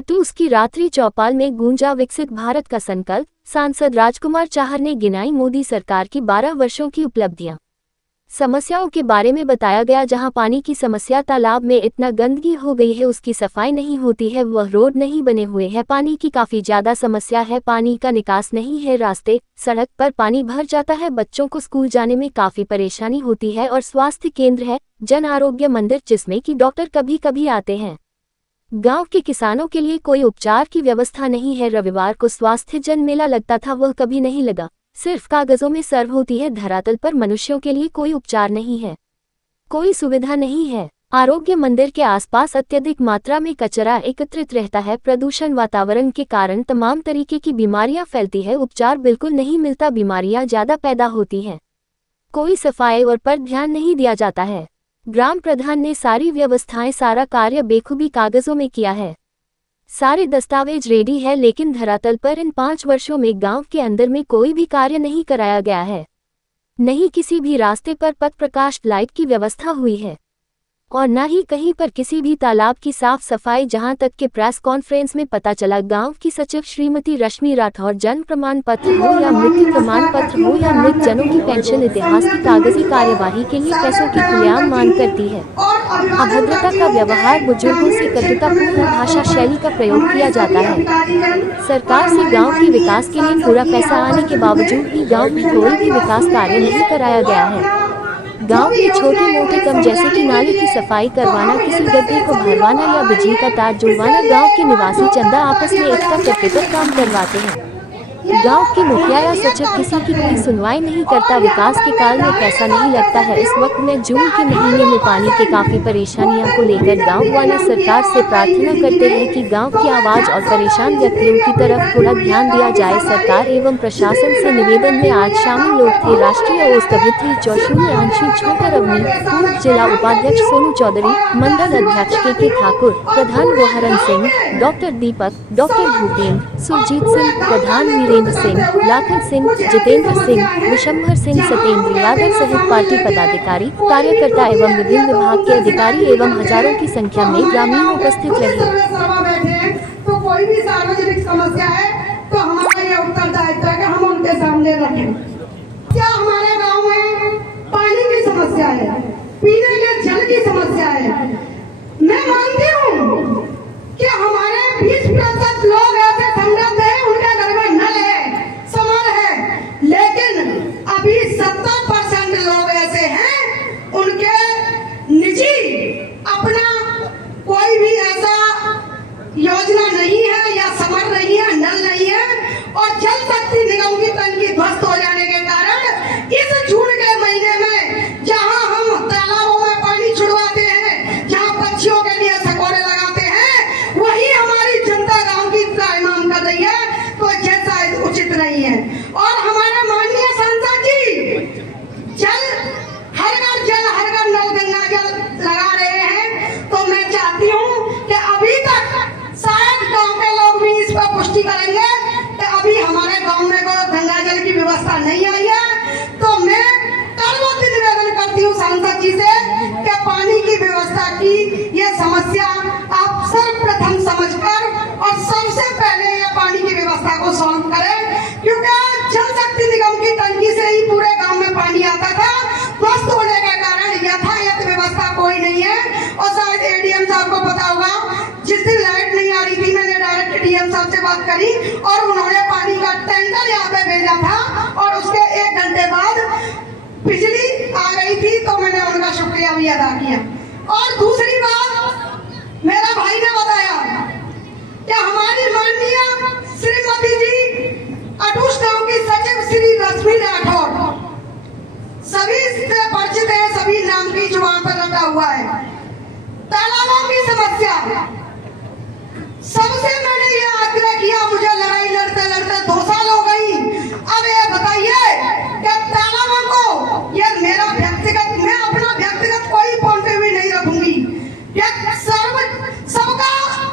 अतुस की रात्रि चौपाल में गूंजा विकसित भारत का संकल्प। सांसद राजकुमार चाहर ने गिनाई मोदी सरकार की 12 वर्षों की उपलब्धियां। समस्याओं के बारे में बताया गया, जहां पानी की समस्या, तालाब में इतना गंदगी हो गई है उसकी सफाई नहीं होती है, वह रोड नहीं बने हुए हैं, पानी की काफी ज्यादा समस्या है, पानी का निकास नहीं है, रास्ते सड़क पर पानी भर जाता है, बच्चों को स्कूल जाने में काफी परेशानी होती है, और स्वास्थ्य केंद्र है, जन आरोग्य मंदिर जिसमें कि डॉक्टर कभी कभी आते हैं। गांव के किसानों के लिए कोई उपचार की व्यवस्था नहीं है। रविवार को स्वास्थ्य जन मेला लगता था, वह कभी नहीं लगा, सिर्फ कागजों में सर्व होती है, धरातल पर मनुष्यों के लिए कोई उपचार नहीं है, कोई सुविधा नहीं है। आरोग्य मंदिर के आसपास अत्यधिक मात्रा में कचरा एकत्रित रहता है, प्रदूषण वातावरण के कारण तमाम तरीके की बीमारियां फैलती है, उपचार बिल्कुल नहीं मिलता, बीमारियां ज्यादा पैदा होती हैं, कोई सफाई और पर ध्यान नहीं दिया जाता है। ग्राम प्रधान ने सारी व्यवस्थाएं, सारा कार्य बेखूबी कागजों में किया है, सारे दस्तावेज रेडी है, लेकिन धरातल पर इन 5 वर्षों में गांव के अंदर में कोई भी कार्य नहीं कराया गया है, नहीं किसी भी रास्ते पर पथ प्रकाश लाइट की व्यवस्था हुई है, और न ही कहीं पर किसी भी तालाब की साफ सफाई। जहां तक के प्रेस कॉन्फ्रेंस में पता चला, गांव की सचिव श्रीमती रश्मि राठौर जन्म प्रमाण पत्र हो या मृत्यु प्रमाण पत्र हो या मृत जनों की पेंशन इतिहास की कागजी कार्यवाही के लिए पैसों की खुलेआम मांग करती है। अभद्रता का व्यवहार, बुजुर्गों से कटुतापूर्ण भाषा शैली का प्रयोग किया जाता है। सरकार से गाँव के विकास के लिए पूरा पैसा आने के बावजूद भी गाँव में कोई भी विकास कार्य नहीं कराया गया है। गांव के छोटे मोटे काम जैसे कि नाले की सफाई करवाना, किसी गड्ढे को भरवाना या बिजली का तार जुड़वाना, गांव के निवासी चंदा आपस में एकता करके तो काम करवाते हैं। गांव के मुखिया या सचिव किसी की कोई सुनवाई नहीं करता, विकास के काल में पैसा नहीं लगता है। इस वक्त में जून के महीने में पानी के काफी परेशानियों को लेकर गांव वाले सरकार से प्रार्थना करते हैं कि गांव की आवाज और परेशान व्यक्तियों की तरफ थोड़ा ध्यान दिया जाए। सरकार एवं प्रशासन से निवेदन में आज शामिल लोग थे राष्ट्रीय ओस कवित्री चौशून्य अंशी छोकर अवनी, पूर्व जिला उपाध्यक्ष सोनू चौधरी, मंडल अध्यक्ष के ठाकुर, प्रधान गोहरन सिंह, डॉक्टर दीपक, डॉक्टर भूपेंद्र, सुरजीत सिंह, प्रधान वीरेंद्र सिंह, लाखन सिंह, जितेंद्र सिंह, विशंभर सिंह, सत्येंद्र यादव सहित पार्टी पदाधिकारी, कार्यकर्ता एवं विभिन्न विभाग के अधिकारी एवं हजारों की संख्या में ग्रामीण उपस्थित रहे। तो कोई भी सार्वजनिक समस्या है तो हमारा ये उत्तरदायित्व है कि हम उनके सामने रखें। क्या हमारे गाँव में पानी की समस्या है, पीने के जल की समस्या है? मैं मानती हूँ कि हमारे 20% लोग ऐसे समृद्ध हैं, उनके घर में नल है, समर है, लेकिन अभी 70% लोग ऐसे हैं उनके निजी अपना कोई भी ऐसा योजना नहीं है या समर नहीं है, नल नहीं है, और जल शक्ति निगम की टंकी ध्वस्त हो जाने के कारण इस जून के महीने में जहां हम तालाबों में पानी छुड़वाते हैं, जहां पक्षियों के लिए सकोरे लगाते हैं, वही हमारी जनता गांव की त्राहिमाम कर रही है, तो ये शायद उचित नहीं है। और हमारे माननीय सांसद जी हर घर नल गंगा जल लगा रहे हैं, तो मैं चाहती हूँ कि अभी तक शायद गांव के लोग भी इस पर पुष्टि करेंगे कि अभी हमारे गांव में कोई गंगा जल की व्यवस्था नहीं आई है। तो मैं करवत निवेदन करती हूँ सांसद जी से कि पानी की व्यवस्था की ये समस्या आप सर्वप्रथम समझकर और सबसे पहले ये पानी की व्यवस्था को सॉल्व करें, क्योंकि जल शक्ति निगम की टंकी से ही पूरे गांव में पानी आता था, ध्वस्त होने के कारण यथायथ व्यवस्था कोई नहीं है। और शायद एडीएम साहब को पता होगा, जिस दिन लाइट नहीं आ रही थी मैंने डायरेक्ट डीएम साहब से बात करी और उन्होंने पानी का टैंकर यहाँ पे भेजा था, और उसके 1 घंटे बाद बिजली आ गई थी, तो मैंने उनका शुक्रिया भी अदा किया। और दूसरी बात मेरा भाई ने बताया कि हमारी माननीय श्रीमती जी अटूस गांव की सचिव श्री रश्मि राठौर सभी से परिचित है, सभी नाम की जुबान पर रखा हुआ है। तालाबों की समस्या सबसे मैंने ये आग्रह किया, मुझे लड़ाई लड़ते लड़ते 2 साल हो गई। अब ये बताइए कि तालाबों को, ये मेरा व्यक्तिगत, मैं अपना व्यक्तिगत कोई पॉइंट ऑफ व्यू नहीं रखूंगी, सबका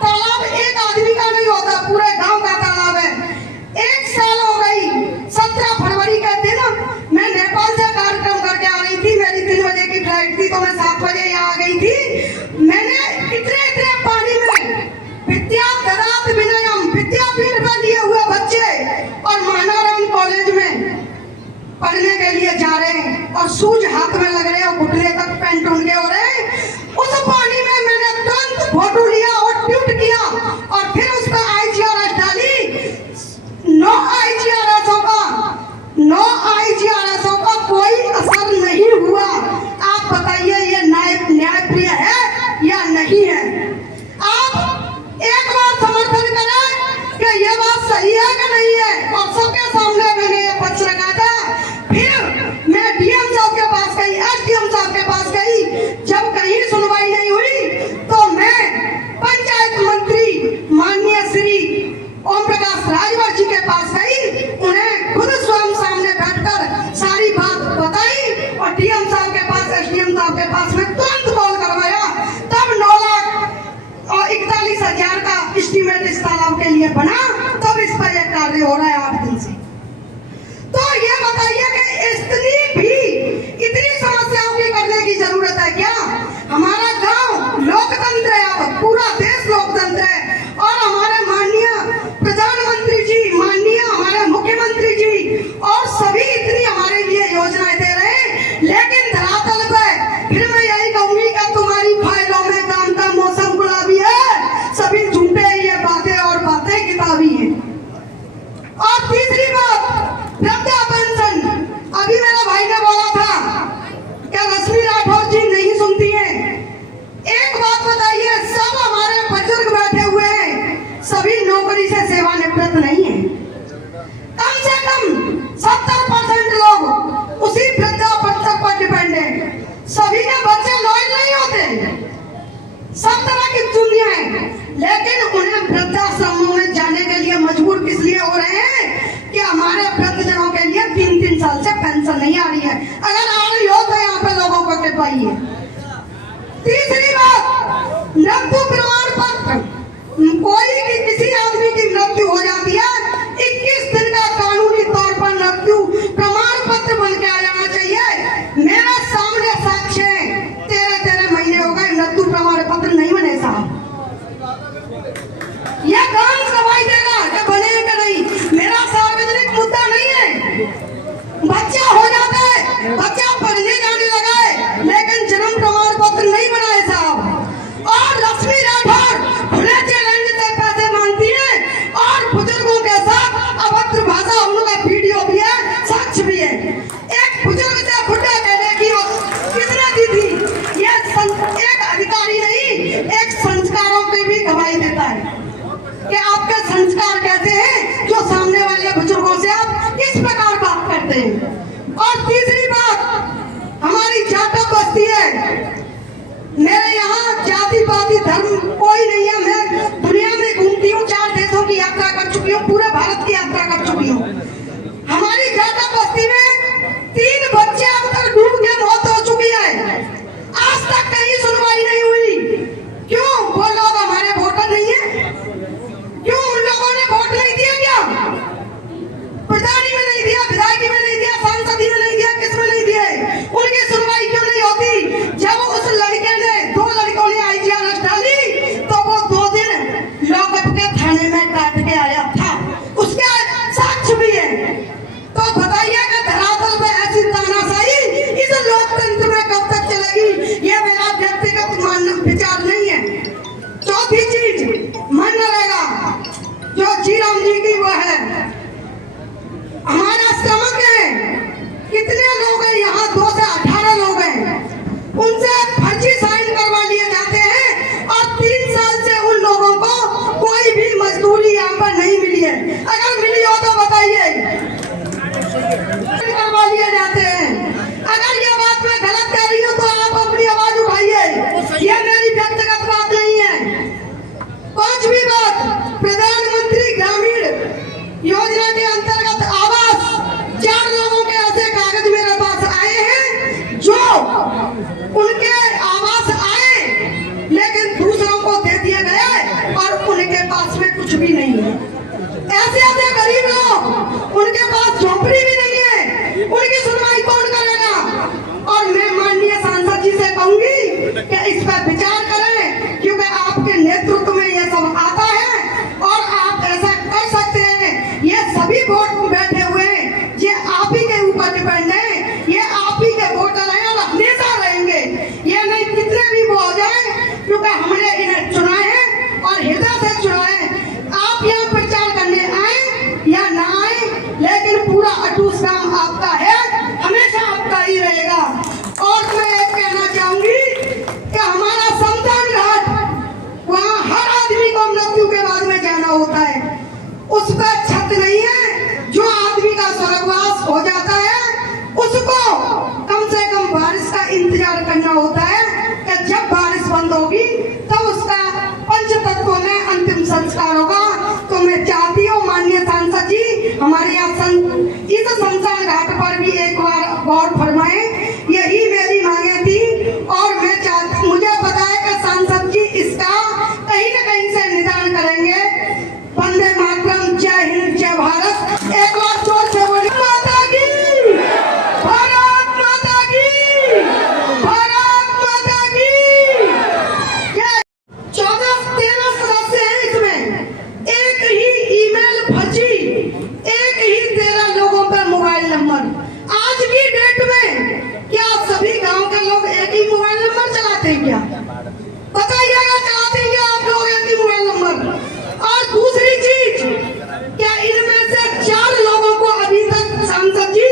तालाब एक आदमी का नहीं होता, पूरे गांव का तालाब है। 1 साल हो गई, 17 फरवरी के दिन मैं नेपाल से कार्यक्रम करके आ रही थी, मेरी 3 बजे की फ्लाइट थी, तो मैं 7 बजे यहाँ आ गई थी। मैंने इतने पानी में विद्याधरा लेकिन उन्हें वृद्धाश्रमों में जाने के लिए मजबूर किस लिए हो रहे हैं कि हमारे वृद्धजनों के लिए 3-3 साल से पेंशन नहीं आ रही है। अगर आ रही हो तो यहाँ पे लोगों को कृपाइए। तीसरी बात, मृत्यु प्रमाण पत्र। कोई भी किसी आदमी की मृत्यु हो जाती है, 21 दिन का कानूनी तौर पर मृत्यु प्रमाण पत्र बन के आ जाना चाहिए। मेरे सामने साक्ष्य है, 13 महीने हो गए मृत्यु प्रमाण पत्र नहीं बने साहब। यह काम सफाई देगा कि बनेगा नहीं, मेरा सार्वजनिक मुद्दा नहीं है। बच्चा हो जाता है, बच्चा पढ़ने जाने लगा है, लेकिन जन्म प्रमाण पत्र नहीं बनाए साहब। और लक्ष्मी राठौर खुले चैलेंज से पैसे मांगती है और बुजुर्गों के साथ अभद्र भाषा, उनका वीडियो भी है, साक्ष्य भी है। एक बुजुर्ग से बुढ़ा कहने की किसने दी थी? एक अधिकारी नहीं, एक संस्कारों की भी गवाही देता है कि आपके संस्कार कैसे हैं, जो सामने वाले बुजुर्गों से आप किस प्रकार बात करते हैं। और तीसरी बात, हमारी जाटो बस्ती है। मेरे यहाँ जाति पाति धर्म कोई नहीं है। मैं दुनिया में घूमती हूँ, 4 देशों की यात्रा कर चुकी हूँ, पूरे भारत की यात्रा कर चुकी हूँ। हमारी जाटो बस्ती में 3 बच्चे अब तक डूब के मौत हो चुकी है। आज तक कहीं सुनवाई नहीं हुई। क्यों? वो लोग हमारे वोटर नहीं है। क्यों? उन लोगों ने वोट नहीं दिया क्या? प्रधानी में नहीं दिया, विधायकी में नहीं दिया, सांसदी में नहीं दिया, किस में नहीं दिया? उनकी सुनवाई क्यों नहीं होती? जब उस लड़के ने 2 लड़कों ने IGRS डाली तो वो 2 दिन लॉकअप के थाने में काट के आया था, उसके साक्ष्य भी है। तो बताइए कि धरातल पे ऐसी तानाशाही इस लोकतंत्र में कब तक चलेगी? ये मेरा व्यक्तिगत विचार नहीं है। चौथी चीज मन रहेगा, जो जीराम जी की वो है, हमारा श्रमिक है। कितने लोग हैं यहाँ? 2 से 18 लोग हैं। उनसे फर्जी साइन करवा लिए जाते हैं और 3 साल से उन लोगों को कोई भी मजदूरी यहाँ पर नहीं मिली है। अगर मिली हो तो बताइए। करवा लिए जाते हैं। अगर ये बात मैं गलत कह रही हूँ तो आप अपनी आवाज उठाइए, ये मेरी व्यक्तिगत बात नहीं है। 5वीं बात, प्रधानमंत्री ग्रामीण योजना के अंतर्गत आवास, 4 लोगों के ऐसे कागज मेरे पास आए हैं जो उनके आवास आए लेकिन दूसरों को दे दिए गए और उनके पास में कुछ भी नहीं है। ऐसे ऐसे गरीब लोग, उनके पास झोपड़ी भी नहीं है, उनकी सुनवाई कौन करेगा? और मैं माननीय सांसद जी से कहूंगी कि इस पर विचार करें, क्योंकि आपके नेतृत्व में यह सब आता है और आप ऐसा कर सकते हैं। ये सभी वोट बैठे हुए हैं, ये आप ही के ऊपर डिपेंड है, ये आप ही के वोटर हैं और हमेशा रहेंगे। ये नहीं कितने भी वो हो जाए, क्योंकि हमने इन्हें चुना है और हृदय से चुना है। आप यहाँ प्रचार करने आए या ना आए, लेकिन पूरा अटूट काम आपका है, हमेशा आपका ही रहेगा। और मैं एक कहना चाहूंगी कि हमारा शमशान घाट, वहाँ हर आदमी को मृत्यु के बाद में जाना होता है। उस पर छत नहीं है। जो आदमी का स्वर्गवास हो जाता है उसको कम से कम बारिश का इंतजार करना होता है कि जब बारिश बंद होगी तब उसका पंचतत्वों में अंतिम संस्कार होगा। तो मैं चाहती हूँ माननीय सांसद जी, हमारे यहाँ इस शमशान घाट पर भी एक बार गौर फरमाएं। यही मेरी मांगे थी और मैं चाहती, मुझे पता है कि सांसद जी इसका कहीं न कहीं से निदान करेंगे। वंदे मातरम, जय हिंद, जय भारत। एक बार जोर से बोलिए, माता की, भारत माता की, भारत माता की। 14-13 सदस्य हैं इसमें, एक ही ईमेल फर्जी, एक ही 13 लोगों का मोबाइल नंबर। आज की डेट में क्या सभी गांव के लोग एक ही मोबाइल नंबर चलाते हैं क्या? बताइएगा, चलाते हैं क्या आप लोग एक ही मोबाइल नंबर? और दूसरी चीज, क्या इनमें से 4 लोगों को अभी तक सांसद जी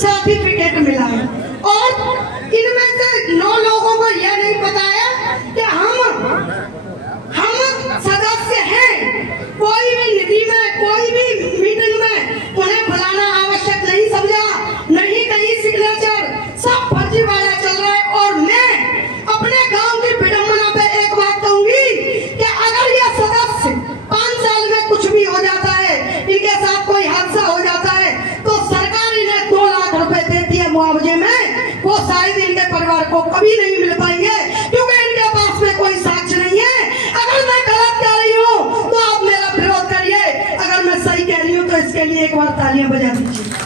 सर्टिफिकेट मिला है और इनमें से 9 लोगों को यह नहीं पता है कि हम सदस्य हैं। कोई भी निधि में, कोई भी मीटिंग में उन्हें बुलाना आवश्यक नहीं समझा, नहीं कहीं सिग्नेचर, सब फर्जी वाला चल रहा है। और मैं अपने गांव की विडंबना पे एक बात कहूंगी कि अगर यह वो शायद इनके परिवार को कभी नहीं मिल पाएंगे, क्योंकि इनके पास में कोई साक्ष्य नहीं है। अगर मैं गलत कह रही हूँ तो आप मेरा विरोध करिए, अगर मैं सही कह रही हूँ तो इसके लिए एक बार तालियां बजा दीजिए।